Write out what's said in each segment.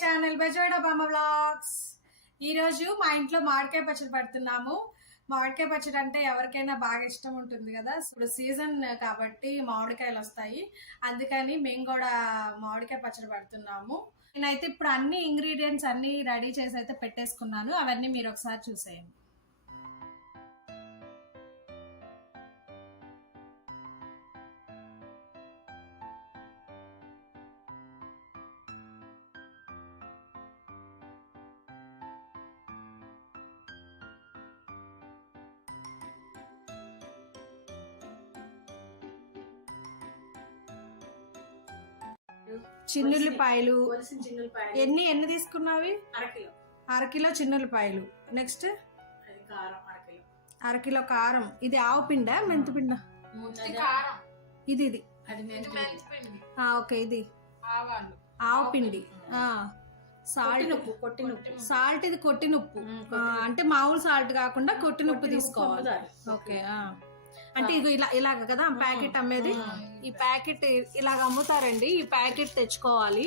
Channel Bezawada బామ్మ vlogs. ఈరోజు మా ఇంట్లో మామిడికాయ పచ్చడి పెడుతున్నాము. మామిడికాయ పచ్చడి అంటే ఎవరికైనా బాగా ఇష్టం ఉంటుంది కదా. ఇప్పుడు సీజన్ కాబట్టి మామిడికాయలు వస్తాయి, అందుకని మేము కూడా మామిడికాయ పచ్చడి పెడుతున్నాము. నేనైతే ఇప్పుడు అన్ని ఇంగ్రీడియంట్స్ అన్ని రెడీ చేసి అయితే పెట్టేసుకున్నాను. అవన్నీ మీరు ఒకసారి చూసేయండి. చిన్నుల్లిపాయలు ఎన్ని తీసుకున్నావి? అరకిలో చిన్నుల్లిపాయలు. నెక్స్ట్ అరకిలో కారం. ఇది ఆవు పిండా మెంతి పిండా? ఇది ఓకే. ఇది ఆవు పిండి. సాల్ట్ ఇది కొట్టిన ఉప్పు, అంటే మామూలు సాల్ట్ కాకుండా కొట్టిన ఉప్పు తీసుకోవాలి. ఓకే. అంటే ఇది ఇలాగ కదా ప్యాకెట్ అమ్మేది. ఈ ప్యాకెట్ ఇలాగ అమ్ముతారండి. ఈ ప్యాకెట్ తెచ్చుకోవాలి.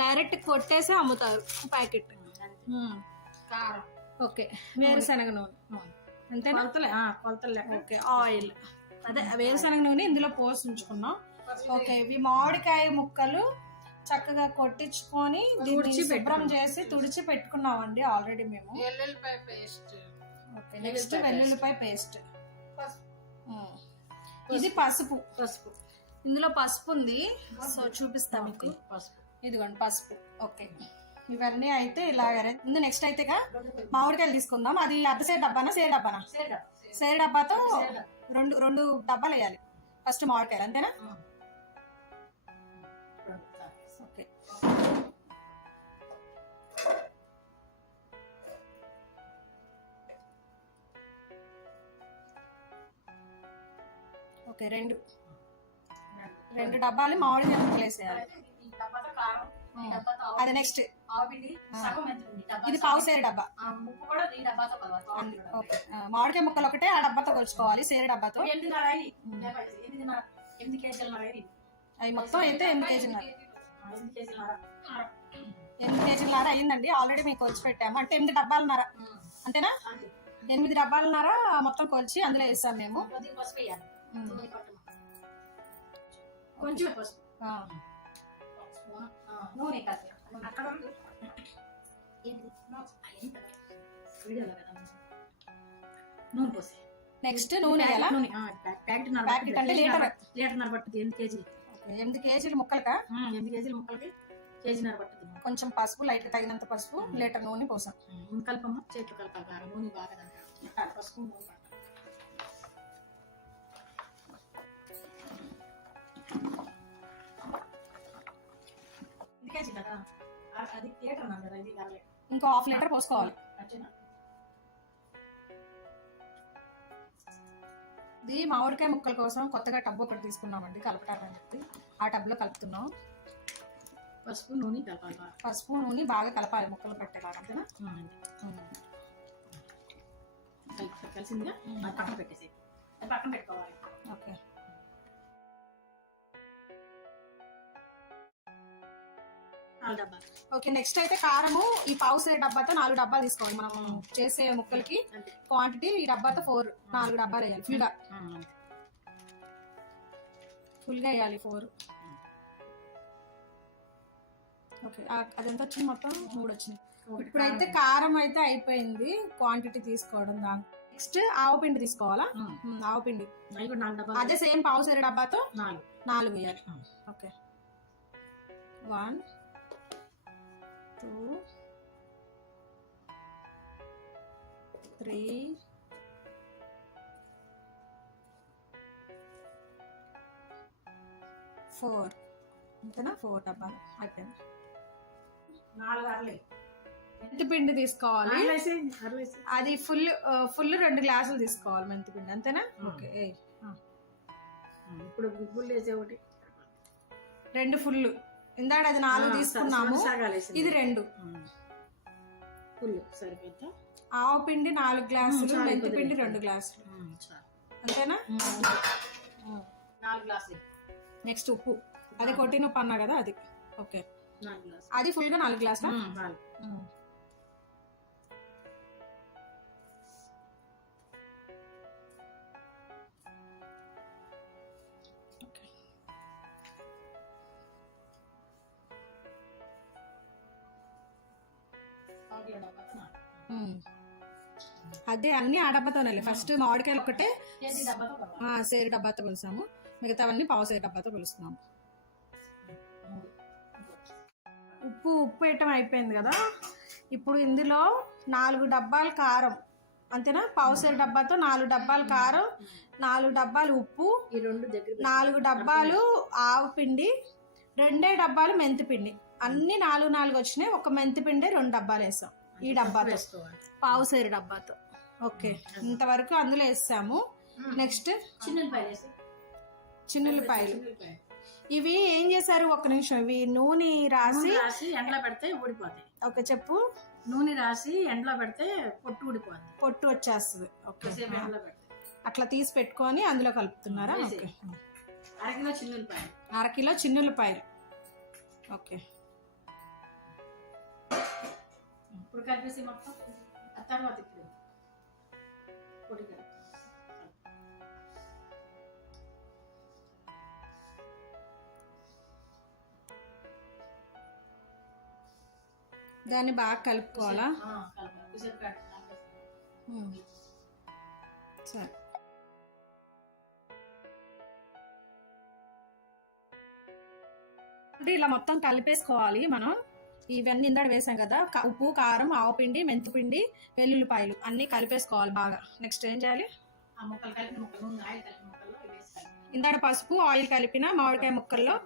డైరెక్ట్ కొట్టేసి అమ్ముతారు ప్యాకెట్. ఓకే. వేరుశనగ నూనె అంతేనా? ఓకే. ఆయిల్ అదే వేరుశనగ నూనె ఇందులో పోసి ఉంచుకున్నాం. ఓకే. ఇవి మామిడికాయ ముక్కలు చక్కగా కొట్టించుకొని శుభ్రం చేసి తుడిచి పెట్టుకున్నామండి ఆల్రెడీ మేము. ఓకే. నెక్స్ట్ వెల్లుల్లిపాయ పేస్ట్. ఇది పసుపు. ఇందులో పసుపు ఉంది, సో చూపిస్తా మీకు. ఇదిగోండి పసుపు. ఓకే. ఇవన్నీ అయితే ఇలా. నెక్స్ట్ అయితే మామిడికాయలు తీసుకుందాం. అది అర్ధసేరు డబ్బానా సేరు డబ్బానా? సేరు డబ్బాతో రెండు డబ్బాలు వేయాలి ఫస్ట్ మామిడికాయలు, అంతేనా? ఓకే. ఓకే. రెండు డబ్బాలు మామిడి ముక్కలు వేసేయాలి. అది నెక్స్ట్. ఇది పావు సేరు డబ్బా. మామిడికాయ ముక్కలు ఒకటే ఆ డబ్బాతో కొలుచుకోవాలి, సేరు డబ్బాతో. అవి మొత్తం అయితే 8 కేజీలన్నర అయ్యిందండి. ఆల్రెడీ మీకు కొలిచి పెట్టాము. అంటే 8 డబ్బాలున్నర, అంతేనా? 8 డబ్బాలున్నర మొత్తం కొలిచి అందులో వేస్తాం మేము. కొంచెం నెక్స్ట్ నూనె. ప్యాకెట్ అంటే లీటర్ పట్టుద్ది. 8 కేజీలు ముక్కలకా? 8 కేజీల ముక్కలకి కేజీన్నర పట్టుద్ది. కొంచెం పసుపు, లైట్ తగినంత పసుపు, లీటర్ నూనె పోసాం. కలపమ్మ, చేతులు కలపాలి. నూనె బాగా పసుపు ఇంకో ½ లీటర్ పోసుకోవాలి. ఇది మామిడికాయ ముక్కల కోసం కొత్తగా టబ్ ఒకటి తీసుకున్నామండి కలపటారని చెప్పి. ఆ టబ్లో కలుపుతున్నాం. పసుపు నూనె కలపాలి. పసుపు నూనె బాగా కలపాలి ముక్కలు పట్టేలాగా, అంతేనా? కలిసిందిగా పక్కన పెట్టేసి పక్కన పెట్టుకోవాలి. ఓకే. ఓకే. నెక్స్ట్ అయితే కారము ఈ పావు సేరు డబ్బాతో 4 డబ్బాలు తీసుకోవాలి. మనం చేసే ముక్కలకి క్వాంటిటీ ఈ డబ్బాతో 4 డబ్బాలు వేయాలి. ఫుల్గా వేయాలి 4. ఓకే. అదంతా వచ్చింది, మొత్తం 3 వచ్చింది. ఇప్పుడైతే కారం అయితే అయిపోయింది క్వాంటిటీ తీసుకోవడం. దాని నెక్స్ట్ ఆవు పిండి తీసుకోవాలా? ఆవు పిండి అదే సేమ్ పావు సేరు డబ్బాతో 4 వేయాలి. ఓకే. 1 2 3 4 అంతేనా? 4 డబ్బాలు అయిపోయింది. 4 మెంతిపిండి తీసుకోవాలి. అది ఫుల్ 2 గ్లాసులు తీసుకోవాలి మెంతిపిండి, అంతేనా? ఓకే. ఇప్పుడు ఫుల్ వేసే ఒకటి 2 ఫుల్. ఇందాక అది 4 తీసుకున్నాము, ఇది 2 ఫుల్ సరిపోతా. ఆవు పిండి 4 గ్లాసులు, మెంతి పిండి 2 గ్లాసులు, అంతేనా? 4 గ్లాసులు. నెక్స్ట్ ఉప్పు, అది కొట్టిన ఉప్పు అన్నా కదా, అది. ఓకే. అది ఫుల్గా 4 గ్లాసులు. అదే అన్ని ఆ డబ్బాతోనే. ఫస్ట్ మామిడికాయలు ఒకటే సేరు డబ్బాతో కొలుస్తాము, మిగతావన్నీ పావు సేరు డబ్బాతో కొలుస్తున్నాము. ఉప్పు వేయటం అయిపోయింది కదా. ఇప్పుడు ఇందులో 4 డబ్బాలు కారం, అంతేనా? పావు సేరు డబ్బాతో 4 డబ్బాలు కారం, 4 డబ్బాలు ఉప్పు, 4 డబ్బాలు ఆవు పిండి, 2 డబ్బాలు మెంతి పిండి. అన్ని 4 వచ్చినాయి. ఒక మెంతి పిండి 2 డబ్బాలు వేసాం ఈ డబ్బాతో, పావు సేరు డబ్బాతో. ఓకే, ఇంతవరకు అందులో వేసాము. నెక్స్ట్ చిన్నులపాయలు. ఇవి ఏం చేశారు? ఒక్క నిమిషం. ఇవి నూనె రాసి ఎండలో పెడితే ఊడిపోతాయి. ఓకే చెప్పు. నూనె రాసి ఎండలో పెడితే పొట్టు ఊడిపోతుంది, పొట్టు వచ్చేస్తుంది. ఓకే, అట్లా తీసి పెట్టుకొని అందులో కలుపుతున్నారా? ఓకే. అరకిలో చిన్నులపాయలు. ఓకే, ఇప్పుడు కలిపేసి మొత్తం తర్వాత ఇప్పుడు పొడి దాన్ని బాగా కలుపుకోవాలా? సరే. అంటే ఇలా మొత్తం కలిపేసుకోవాలి మనం. ఇవన్నీ ఇందాక వేసాం కదా, ఉప్పు, కారం, ఆవు పిండి, మెంతి పిండి, వెల్లుల్లిపాయలు అన్నీ కలిపేసుకోవాలి బాగా. నెక్స్ట్ ఏం చేయాలి? ఇందాక పసుపు, ఆయిల్ కలిపిన మామిడికాయ ముక్కల్లో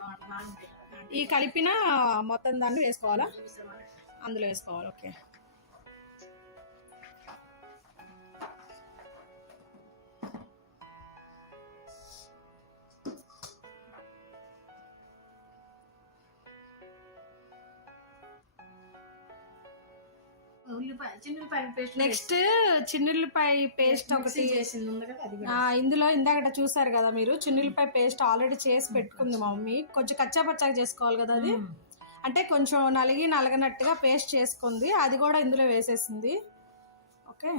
ఈ కలిపిన మొత్తం దాన్ని వేసుకోవాలా? అందులో వేసుకోవాలి. ఓకే, నెక్స్ట్ చిన్నుల్లిపాయ పేస్ట్ ఒకటి ఇందులో ఇందాక చూసారు కదా మీరు. చిన్నుల్లిపాయ పేస్ట్ ఆల్రెడీ చేసి పెట్టుకుంది మా మమ్మీ. కొంచెం కచ్చా పచ్చాగా చేసుకోవాలి కదా అది, అంటే కొంచెం నలగనట్టుగా పేస్ట్ చేసుకుంది. అది కూడా ఇందులో వేసేసింది. ఓకే,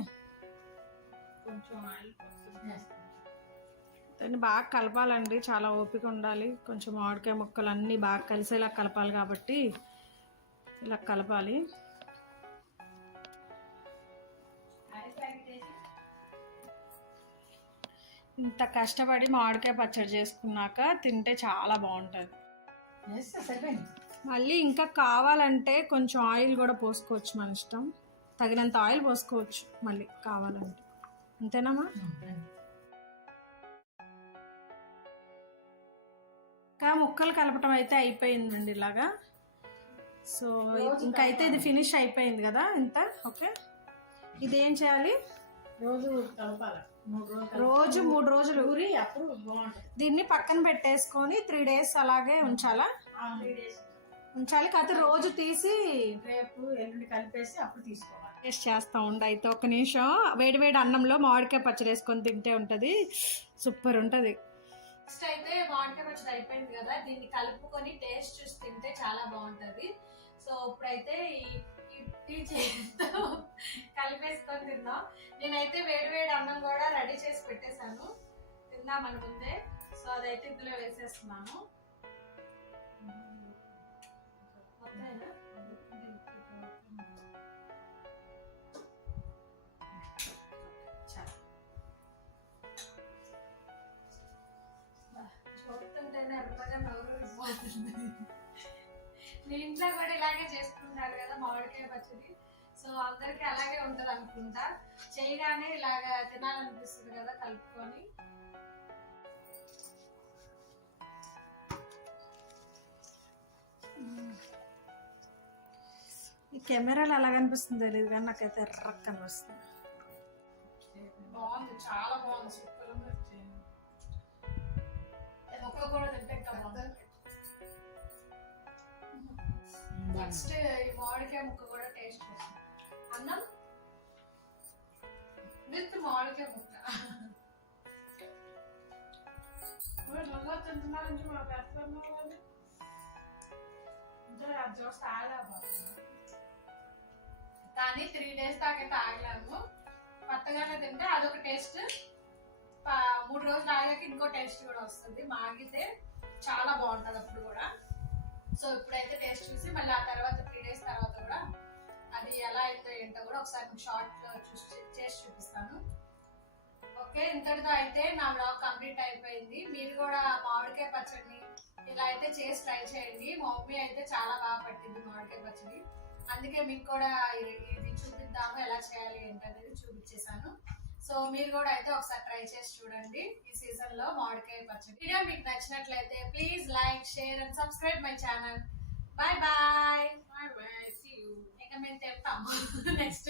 దాన్ని బాగా కలపాలండి, చాలా ఓపిక ఉండాలి. కొంచెం మామిడికాయ ముక్కలు అన్నీ బాగా కలిసేలా కలపాలి కాబట్టి ఇలా కలపాలి. ఇంత కష్టపడి మామిడికాయ పచ్చడి చేసుకున్నాక తింటే చాలా బాగుంటుంది. మళ్ళీ ఇంకా కావాలంటే కొంచెం ఆయిల్ కూడా పోసుకోవచ్చు, మన ఇష్టం. తగినంత ఆయిల్ పోసుకోవచ్చు మళ్ళీ కావాలంటే. అంతేనమ్మా? ఇంకా ముక్కలు కలపటం అయితే అయిపోయిందండి ఇలాగా. సో ఇంకైతే ఇది ఫినిష్ అయిపోయింది కదా ఇంత. ఓకే, ఇది ఏం చేయాలి? రోజు కలపాలి. రోజు 3 రోజులు దీన్ని పక్కన పెట్టేసుకొని 3 days అలాగే ఉంచాలా? ఉంచాలి. కాకపోతే రోజు తీసి రేపు ఎల్లుండి కలిపేసి అప్పుడు తీసుకోవాలి. టేస్ట్ చేస్తా ఉండి. అయితే ఒక నిమిషం. వేడివేడి అన్నంలో మామిడికాయ పచ్చడి వేసుకొని తింటే ఉంటుంది, సూపర్ ఉంటుంది. నెక్స్ట్ అయితే మామిడికాయ పచ్చడి అయిపోయింది కదా, దీన్ని కలుపుకొని టేస్ట్ చూసి తింటే చాలా బాగుంటుంది. సో ఇప్పుడైతే ఈ చేతితో కలిపేసుకొని తిందాం. నేనైతే వేడివేడి అన్నం కూడా రెడీ చేసి పెట్టేశాను, తిందామని ముందే. సో అదైతే ఇందులో వేసేస్తున్నాను. చూస్తుంటేనే ఎర్రగా నవ్వు పోతుంది. మీ ఇంట్లో కూడా ఇలాగే చేసుకుంటారు కదా మామిడికాయ పచ్చడి. సో అందరికి అలాగే ఉంటది అనుకుంటా. చేయగానే ఇలాగా తినాలనిపిస్తుంది కదా కలుపుకొని. ఈ కెమెరాలో ఎలా కనిపిస్తుంది తెలియదు కానీ నాకైతే ఎర్ర కనిపిస్తుంది. బాగుంది, చాలా బాగుంది, సూపర్ ఉంది. ఒక్క కూడా తింటే ఇంకా బాగుంది. నెక్స్ట్ ఈ మామిడికాయ ముక్క కూడా టేస్ట్ చేస్తాం. అన్నం విత్ మామిడికాయ ముక్క తింటున్నా నుంచి మాకు అర్థం కానీ 3 days దాకా తాగలేము. కొత్తగానే తింటే అదొక టేస్ట్, 3 రోజులు ఆగాక ఇంకో టేస్ట్ కూడా వస్తుంది. మాగితే చాలా బాగుంటది అప్పుడు కూడా. సో ఇప్పుడైతే టేస్ట్ చూసి మళ్ళీ ఆ తర్వాత 3 days తర్వాత కూడా అది ఎలా అయిందో ఏంటో కూడా ఒకసారి షార్ట్ చేసి చూపిస్తాను. ఓకే, ఇంతటితో అయితే నా బ్లాగ్ కంప్లీట్ అయిపోయింది. మీరు కూడా మామిడికాయ పచ్చడిని ఇలా అయితే చేసి ట్రై చేయండి. మా మమ్మీ అయితే చాలా బాగా పట్టింది మామిడికాయ పచ్చడి. అందుకే మీకు కూడా ఇది చూపిద్దాము, ఎలా చేయాలి ఏంటనేది చూపించేశాను. సో మీరు కూడా అయితే ఒకసారి ట్రై చేసి చూడండి ఈ సీజన్ లో మామిడికాయ పచ్చడి. వీడియో మీకు నచ్చినట్లయితే please like, share and subscribe my channel. Bye bye. ఇక మేము తెస్తాము నెక్స్ట్.